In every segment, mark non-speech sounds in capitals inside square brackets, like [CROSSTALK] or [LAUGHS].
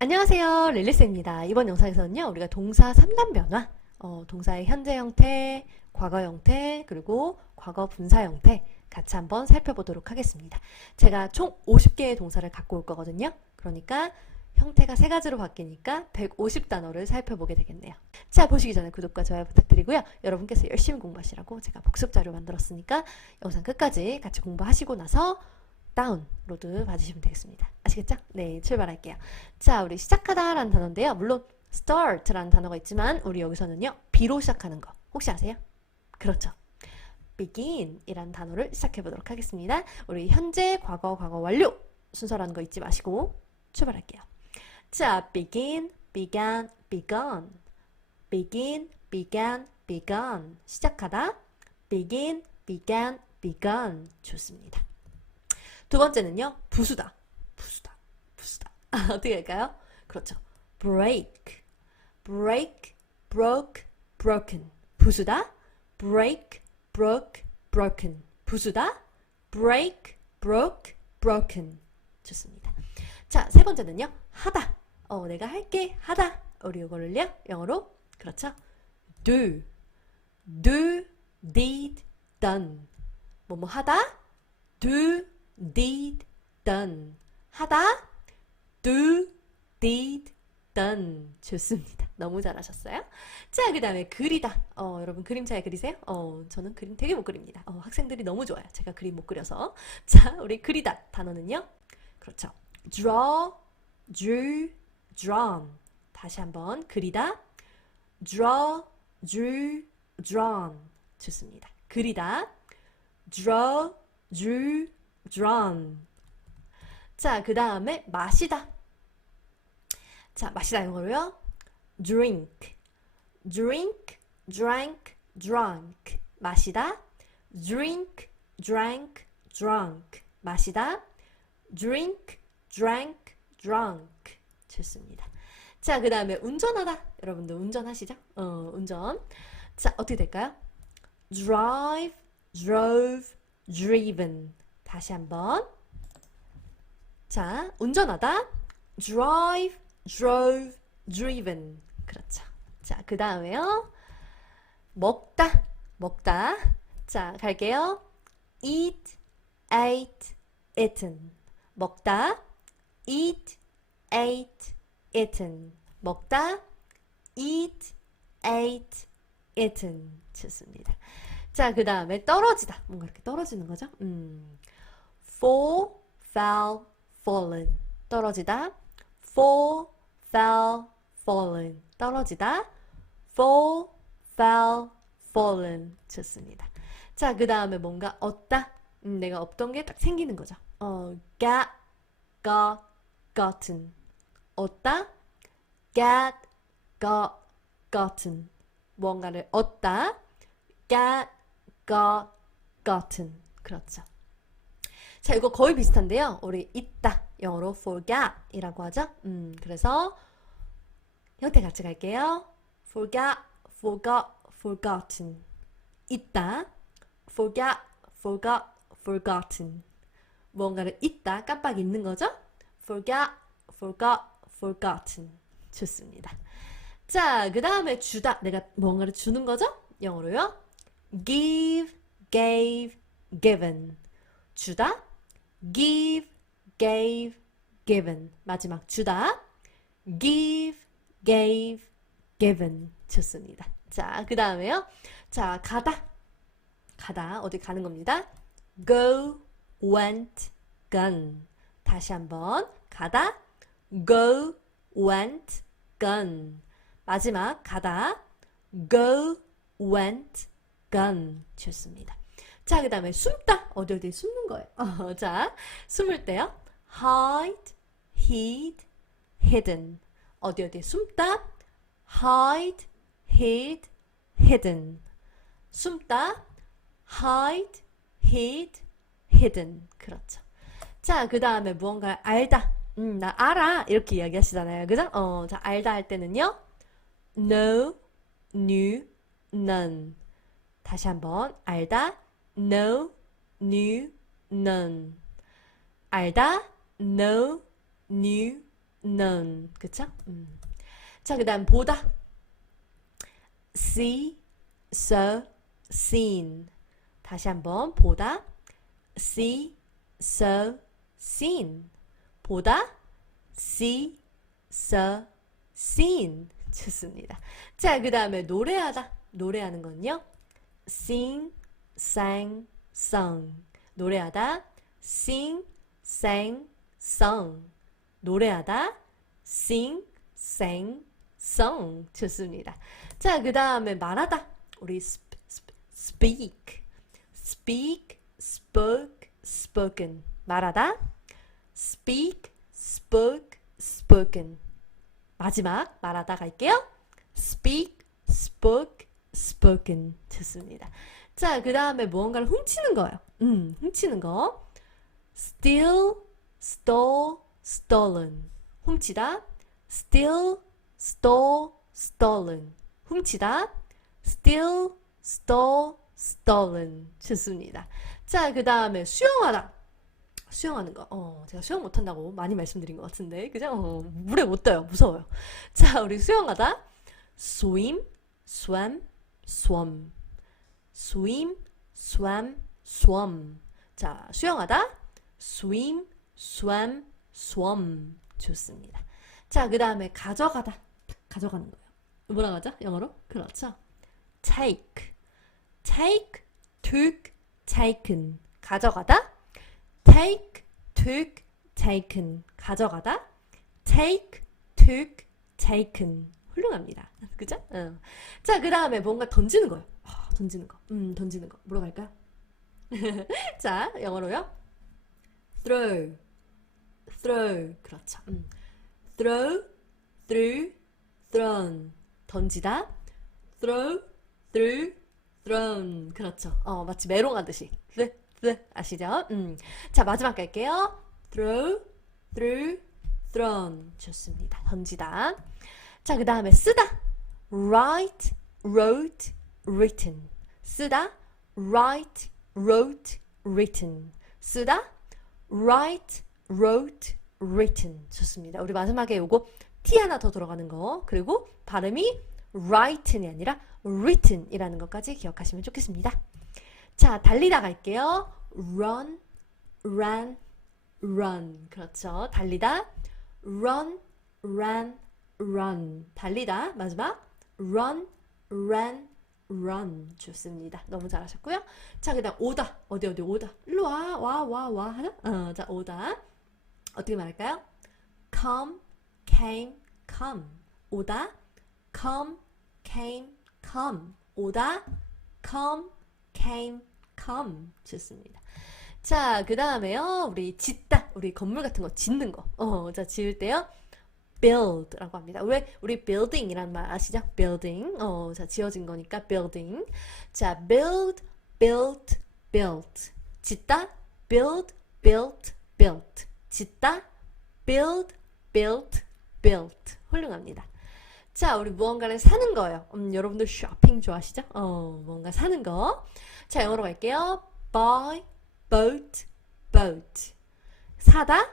안녕하세요. 릴리스입니다. 이번 영상에서는요, 우리가 동사 3단 변화, 어, 동사의 현재 형태, 과거 형태, 그리고 과거 분사 형태 같이 한번 살펴보도록 하겠습니다. 제가 총 50개의 동사를 갖고 올 거거든요. 그러니까 형태가 세 가지로 바뀌니까 150단어를 살펴보게 되겠네요. 자, 보시기 전에 구독과 좋아요 부탁드리고요. 여러분께서 열심히 공부하시라고 제가 복습 자료 만들었으니까 영상 끝까지 같이 공부하시고 나서 다운로드 받으시면 되겠습니다. 아시겠죠? 네, 출발할게요. 자, 우리 시작하다라는 단어인데요. 물론 start라는 단어가 있지만 우리 여기서는요. B로 시작하는 거 혹시 아세요? 그렇죠. begin이라는 단어를 시작해 보도록 하겠습니다. 우리 현재, 과거, 과거 완료 순서라는 거 잊지 마시고 출발할게요. 자, begin, began, begun. begin, began, begun. 시작하다. begin, began, begun. 좋습니다. 두 번째는요. 부수다. 부수다. 부수다. 아, 어떻게 할까요? 그렇죠. break. break, broke, broken. 부수다. break, broke, broken. 부수다. break, broke, broken. 좋습니다. 자, 세 번째는요. 하다. 어, 내가 할게. 하다. 우리 이거를요. 영어로 그렇죠. do. do, did, done. 뭐뭐 하다. do, did, done. 하다. do, did, done. 좋습니다. 너무 잘하셨어요. 자, 그 다음에 그리다. 어, 여러분 그림 잘 그리세요? 어, 저는 그림 되게 못 그립니다. 어, 학생들이 너무 좋아요. 제가 그림 못 그려서. 자, 우리 그리다 단어는요. 그렇죠. draw, drew, drawn. 다시 한번 그리다. draw, drew, drawn. 좋습니다. 그리다. draw, drew, drawn. 자, 그 다음에 마시다. 자, 마시다 영어로요. drink, drink, drank, drunk. 마시다. drink, drank, drunk. 마시다. drink, drank, drunk. 좋습니다. 자, 그 다음에 운전하다. 여러분들 운전하시죠? 어, 운전. 자, 어떻게 될까요? drive, drove, driven. 다시 한번. 자, 운전하다. drive, drove, driven. 그렇죠. 자, 그 다음에요. 먹다. 먹다. 자, 갈게요. eat, ate, eaten. 먹다. eat, ate, eaten. 먹다. eat, ate, eaten. 좋습니다. 자, 그 다음에 떨어지다. 뭔가 이렇게 떨어지는 거죠? 음. Fall, fell, fallen. 떨어지다. fall, fell, fallen. 떨어지다. fall, fell, fallen. 좋습니다. 자, 그 다음에 뭔가 얻다. 음, 내가 없던 게 딱 생기는 거죠. 어, got, got, gotten. 얻다. get, got, gotten. 뭔가를 얻다. get, got, gotten. 그렇죠. 자, 이거 거의 비슷한데요. 우리 있다. 영어로 forget 이라고 하죠. 음, 그래서 형태 같이 갈게요. forget, forgot, forgotten. 있다. forget, forgot, forgotten. 뭔가를 잊다, 깜빡 잊는 거죠? forget, forgot, forgotten. 좋습니다. 자, 그 다음에 주다. 내가 뭔가를 주는 거죠? 영어로요. give, gave, given. 주다. Give, gave, given. 마지막 주다. give, gave, given. 좋습니다. 자, 그 다음에요. 자, 가다. 가다. 어디 가는 겁니다. go, went, gone. 다시 한번. 가다. go, went, gone. 마지막 가다. go, went, gone. 좋습니다. 자, 그 다음에 숨다. 어디 어디 숨는 거예요. [LAUGHS] 어, 자, 숨을 때요. hide, hid, hidden. 어디 어디 숨다. hide, hid, hidden. 숨다. hide, hid, hidden. 그렇죠. 자, 그 다음에 무언가를 알다. 음, 나 알아. 이렇게 이야기하시잖아요. 그죠? 어, 자, 알다 할 때는요. know, knew, none. 다시 한번. 알다. Know, knew, none. 알다. know, knew, known. 그쵸? 음. 자, 그 다음 보다. see, saw, seen. 다시 한번 보다. see, saw, seen. 보다. see, saw, seen. 좋습니다. 자, 그 다음에 노래하다. 노래하는 건요. sing, sang, sung. 노래하다. sing, sang, sung. 노래하다. sing, sang, sung. 좋습니다. 자, 그 다음에 말하다. 우리 sp, sp, speak, speak, spoke, spoken. 말하다. speak, spoke, spoken. 마지막 말하다 갈게요. speak, spoke, spoken. 좋습니다. 자, 그 다음에 무언가를 훔치는 거예요. 음, 훔치는 거. steal, stole, stolen. 훔치다. steal, stole, stolen. 훔치다. steal, stole, stolen. 좋습니다. 자, 그 다음에 수영하다. 수영하는 거. 어, 제가 수영 못한다고 많이 말씀드린 것 같은데. 그죠? 어, 물에 못 떠요. 무서워요. 자, 우리 수영하다. swim, swam, swam. Swim, swam, swam. 자, 수영하다. swim, swam, swam. 좋습니다. 자, 그 다음에 가져가다. 가져가는 거예요. 뭐라 하죠? 영어로? 그렇죠. take, take, took, taken. 가져가다. take, took, taken. 가져가다. take, took, taken. 훌륭합니다. 그죠? 어. 자, 그 다음에 뭔가 던지는 거예요. 아, 던지는 거. 음, 던지는 거. 할까요? 자, 영어로요. throw, throw. 그렇죠. 음. throw, through, thrown. 던지다. throw, through, thrown. 그렇죠. 어, 마치 메롱 하듯이. th, th. 아시죠? 음. 자, 마지막 갈게요. throw, through, thrown. 좋습니다. 던지다. 자, 그 다음에 쓰다. write, wrote, written. 쓰다. write, wrote, written. 쓰다. write, wrote, written. 좋습니다. 우리 마지막에 요거 T 하나 더 들어가는 거. 그리고 발음이 writen이 아니라 written이라는 것까지 기억하시면 좋겠습니다. 자, 달리다 갈게요. run, ran, run. 그렇죠. 달리다. run, ran, run. 달리다. 마지막 run, ran, run. 좋습니다. 너무 잘하셨고요. 자, 그 다음 오다. 어디 어디 오다. 일로 와. 와, 와, 와. 하나? 어, 자, 오다. 어떻게 말할까요? come, came, come. 오다. come, came, come. 오다. come, came, come. 좋습니다. 자, 그 다음에요. 우리 짓다. 우리 건물 같은 거 짓는 거. 어, 자, 지을 때요. Build라고 합니다. 왜 우리 building이란 말 아시죠? building. 어, 자, 지어진 거니까 building. 자, build, built, built. 짓다. build, built, built. 짓다. build, built, built. 훌륭합니다. 자, 우리 무언가를 사는 거예요. 음, 여러분들 쇼핑 좋아하시죠? 어, 뭔가 사는 거. 자, 영어로 갈게요. buy, boat, boat. 사다.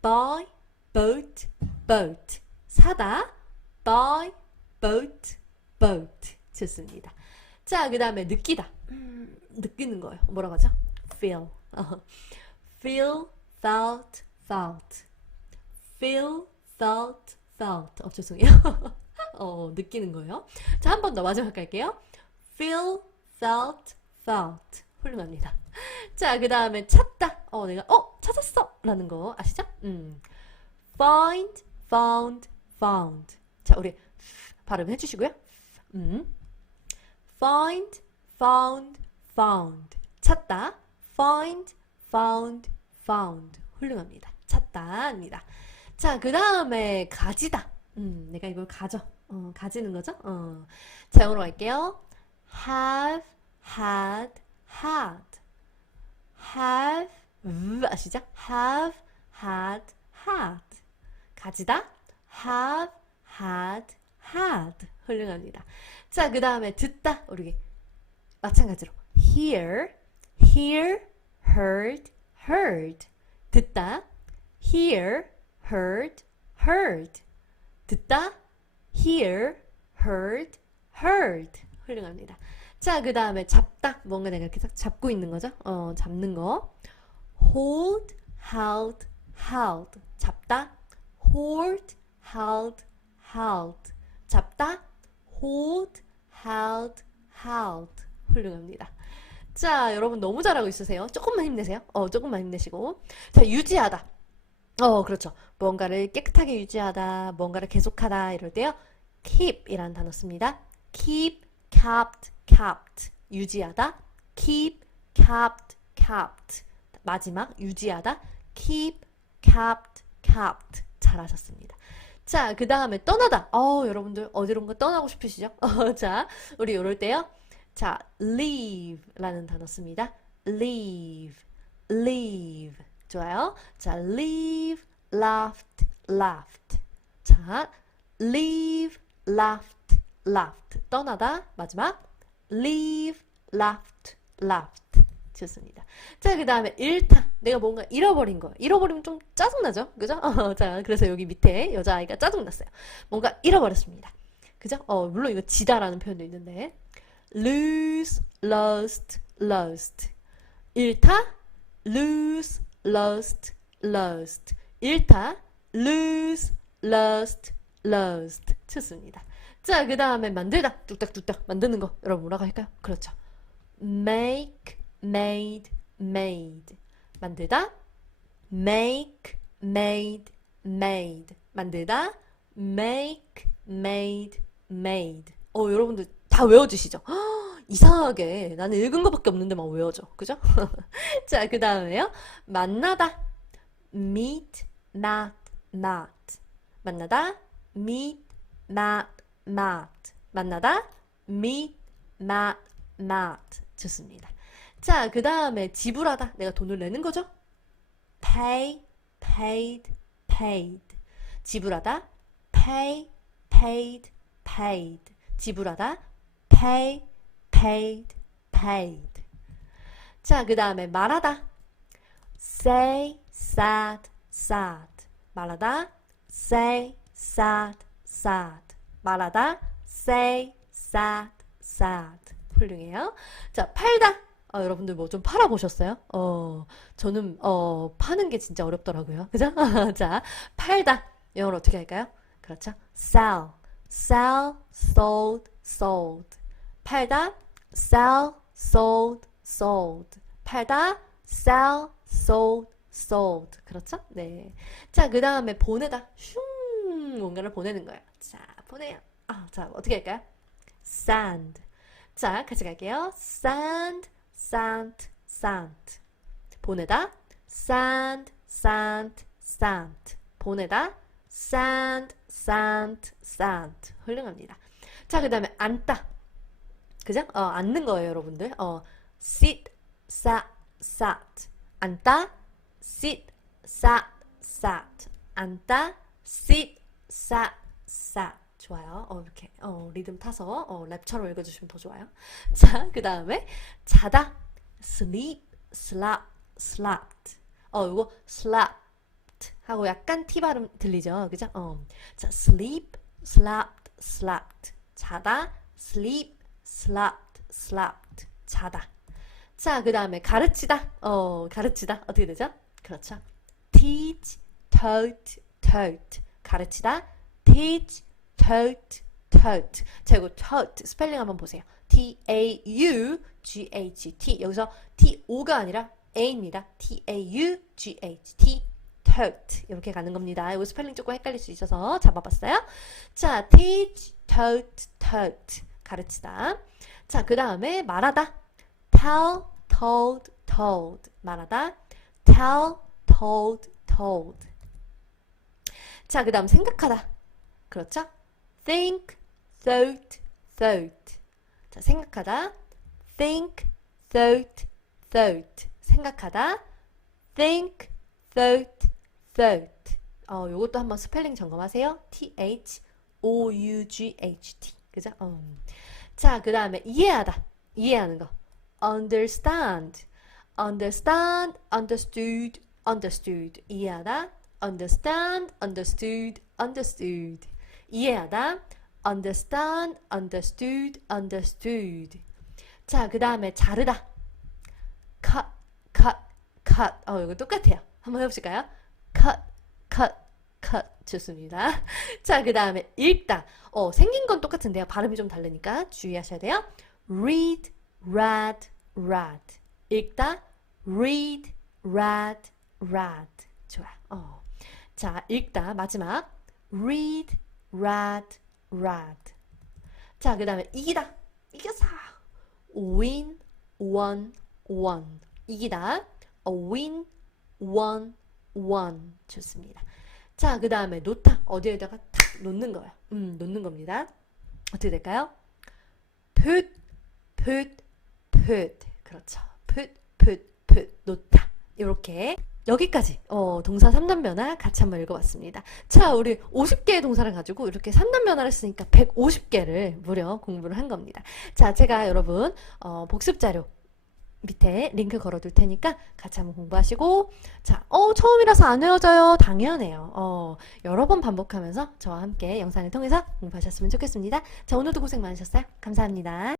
buy, boat, boat. 사다. buy, boat, boat. 좋습니다. 자, 그 다음에 느끼다. 음, 느끼는 거예요. 뭐라고 하죠? feel. 어. feel, felt, felt. feel, felt, felt. 어, 죄송해요. [LAUGHS] 어, 느끼는 거예요. 자, 한 번 더 마지막 갈게요. feel, felt, felt. 훌륭합니다. 자, 그 다음에 찾다. 어, 내가, 어, 찾았어! 라는 거 아시죠? 음. find, found, found. 자, 우리 발음 해주시고요. 음. find, found, found. 찾다. find, found, found. 훌륭합니다. 찾다입니다. 자, 그 다음에 가지다. 음, 내가 이걸 가져. 어, 가지는 거죠? 어. 자, 영어로 갈게요. have, had, had. have, 음, 아시죠? have, had, had. 가지다. have, had, had. 훌륭합니다. 자, 그 다음에 듣다. 우리 마찬가지로 hear, hear, heard, heard. 듣다. hear, heard, heard. 듣다, hear, heard, heard. 훌륭합니다. 자, 그 다음에 잡다. 뭔가 내가 이렇게 딱 잡고 있는 거죠? 어, 잡는 거. hold, held, held. 잡다, hold, held, held. 잡다, hold, held, held. 훌륭합니다. 자, 여러분 너무 잘하고 있으세요. 조금만 힘내세요. 어, 조금만 힘내시고. 자, 유지하다. 어, 그렇죠. 뭔가를 깨끗하게 유지하다, 뭔가를 계속하다 이럴 때요. keep 이라는 단어 씁니다. keep, kept, kept. 유지하다. keep, kept, kept. 마지막 유지하다. keep, kept, kept. 잘하셨습니다. 자, 그 다음에 떠나다. 어, 여러분들 어디론가 떠나고 싶으시죠? 어, 자, 우리 이럴 때요. 자, leave라는 단어 씁니다. leave, leave. 좋아요. 자, leave, laughed, laughed. 자, leave, laughed, laughed. 떠나다. 마지막. leave, laughed, laughed. 좋습니다. 자, 그 다음에 잃다. 내가 뭔가 잃어버린 거. 잃어버리면 좀 짜증나죠? 그죠? [LAUGHS] 어, 자, 그래서 여기 밑에 여자아이가 짜증났어요. 뭔가 잃어버렸습니다. 그죠? 어, 물론 이거 지다라는 표현도 있는데. lose, lost, lost. 잃다, lose, lost, lost. 잃다, lose, lost, lost. 좋습니다. 자, 그 다음에 만들다. 뚝딱뚝딱 만드는 거. 여러분 뭐라고 할까요? 그렇죠. make, made, made. 만들다. make, made, made. 만들다. make, made, made. 어, 여러분들 다 외워주시죠? 헉, 이상하게 나는 읽은 것밖에 없는데 막 외워져. 그죠? 자, 그 다음에요. 만나다. meet, not, not. 만나다. meet, not, not. 만나다. meet, not, not. 좋습니다. 자, 그 다음에 지불하다. 내가 돈을 내는 거죠? pay, paid, paid. 지불하다. pay, paid, paid. 지불하다. pay, paid, paid. 자, 그 다음에 말하다. say, sad, sad. 말하다. say, sad, sad. 말하다. say, sad, sad. 훌륭해요. 자, 팔다. 어, 여러분들 뭐 좀 팔아보셨어요? 어, 저는, 어, 파는 게 진짜 어렵더라고요. 그죠? [LAUGHS] 자, 팔다. 영어로 어떻게 할까요? 그렇죠? sell, sell, sold, sold. 팔다, sell, sold, sold. 팔다, sell, sold, sold. 그렇죠? 네. 자, 그 다음에 보내다. 슝, 뭔가를 보내는 거예요. 자, 보내요. 아, 자, 어떻게 할까요? send. 자, 같이 갈게요. send, sent, sent. 보내다, send, sent, sent. 보내다, send, sent, sent. 훌륭합니다. 자, 그 다음에 앉다. 그죠? 어, 앉는 거예요, 여러분들. 어, sit, sat, sat. 앉다, sit, sat, sat. 앉다, sit, sat, sat. 좋아요. 어, 이렇게, 어, 리듬 타서, 어, 랩처럼 읽어주시면 더 좋아요. [LAUGHS] 자, 그 다음에, 자다, sleep, slept, slept. 어, 이거 slept 하고 약간 T 발음 들리죠? 그죠? 어. 자, sleep, slept, slept. 자다, sleep, slept, slept. 자다. 자, 그 다음에 가르치다. 어, 가르치다. 어떻게 되죠? 그렇죠. teach, taught, taught. 가르치다. teach, taught, taught. 자, 이거 taught 스펠링 한번 보세요. T-A-U-G-H-T. 여기서 T-O가 아니라 A입니다. T-A-U-G-H-T. taught. 이렇게 가는 겁니다. 이거 스펠링 조금 헷갈릴 수 있어서 잡아봤어요. 자, teach, taught, taught. 가르치다. 자, 그 다음에 말하다. tell, told, told. 말하다. tell, told, told. 자, 그 다음 생각하다. 그렇죠? Think, thought, thought. 자, 생각하다. think, thought, thought. 생각하다. think, thought, thought. 어, 요것도 한번 스펠링 점검하세요. T-H, O-U-G-H-T. 그죠? 음. 자, 그 다음에 이해하다. 이해하는 거. understand. understand, understood, understood. 이해하다. understand, understood, understood. 이해하다. understand, understood, understood. 자, 그 다음에 자르다. cut, cut, cut. 어, 이거 똑같아요. 한번 해보실까요? cut, cut, cut. 좋습니다. 자, 그 다음에 읽다. 어, 생긴 건 똑같은데요. 발음이 좀 다르니까 주의하셔야 돼요. read, read, read. 읽다. read, read, read. 좋아. 어. 자, 읽다. 마지막. read, read, read. 자, 그 다음에 이기다. 이겼어. win, won, won. 이기다. a win, won, won. 좋습니다. 자, 그 다음에 놓다. 어디에다가 탁 놓는 거예요. 음, 놓는 겁니다. 어떻게 될까요? put, put, put. 그렇죠. put, put, put. 놓다. 이렇게. 여기까지 어, 동사 3단 변화 같이 한번 읽어봤습니다. 자, 우리 50개의 동사를 가지고 이렇게 3단 변화를 쓰니까 150개를 무려 공부를 한 겁니다. 자, 제가 여러분 어, 복습 자료 밑에 링크 걸어둘 테니까 같이 한번 공부하시고 자, 어, 처음이라서 안 외워져요. 당연해요. 어, 여러 번 반복하면서 저와 함께 영상을 통해서 공부하셨으면 좋겠습니다. 자, 오늘도 고생 많으셨어요. 감사합니다.